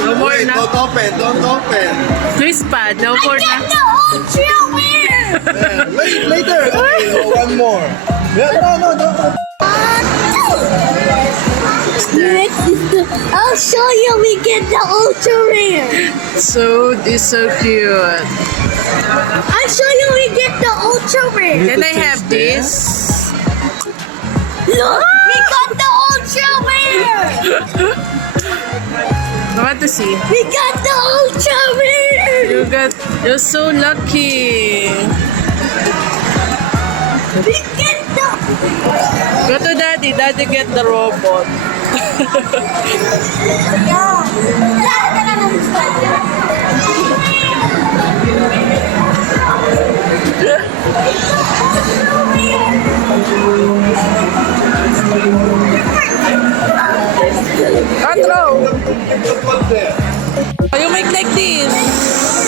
No more Wait, na. don't open, don't open. Twist pa, no more na. Get the ultra rare! Yeah, wait, later. Okay, one more. Yeah, no, don't open. I'll show you we get the ultra rare. So, this so cute. I'll show you we get the ultra rare. Can I have this? Look, we got the ultra rare. I want to see. We got the ultra rare. You're so lucky. We get the. Go to daddy. Daddy get the robot. Control. You make like this.